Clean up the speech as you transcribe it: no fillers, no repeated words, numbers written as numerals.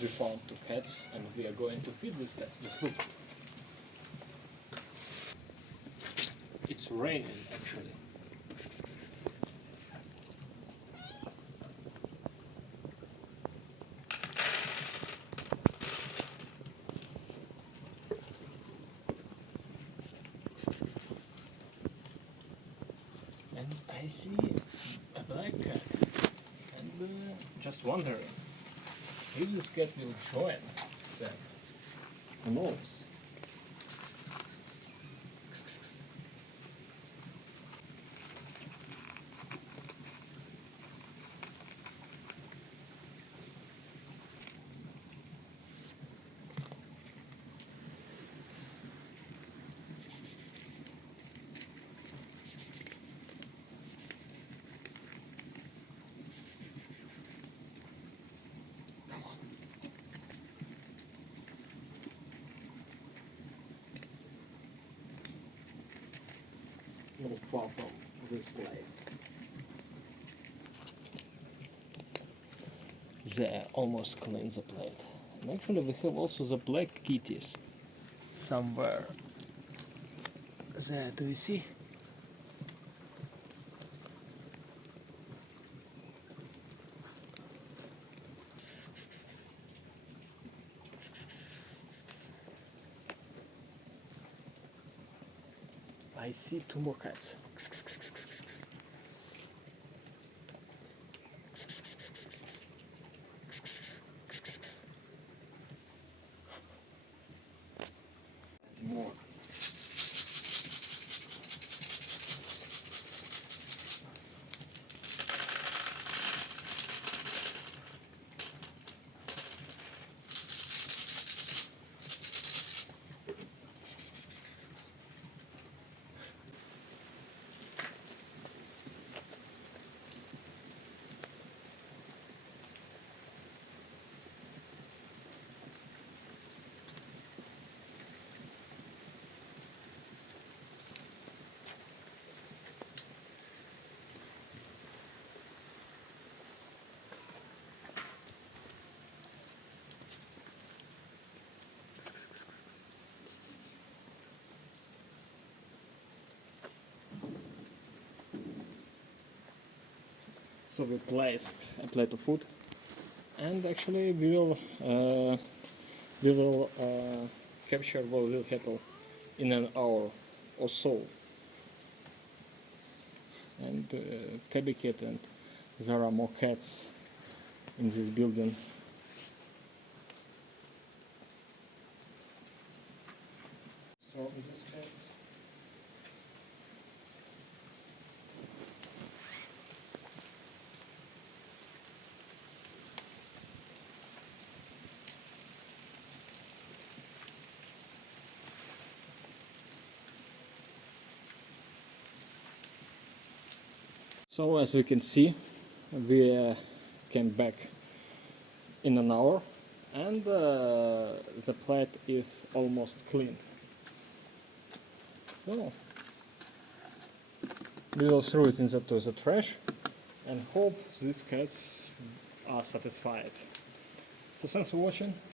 we found two cats and we are going to feed this cat. Just look. It's raining actually. And I see a black cat and just wondering if this cat will join them. Who knows? Not far from this place. They almost clean the plate. And actually we have also the black kitties somewhere there. Do you see? I see two more cats. More. So we placed a plate of food, and actually we will capture what will happen in an hour or so. And Tabby cat, and there are more cats in this building. So this cats. So as we can see, we came back in an hour, and the plate is almost clean. So we will throw it into the trash and hope these cats are satisfied. So thanks for watching.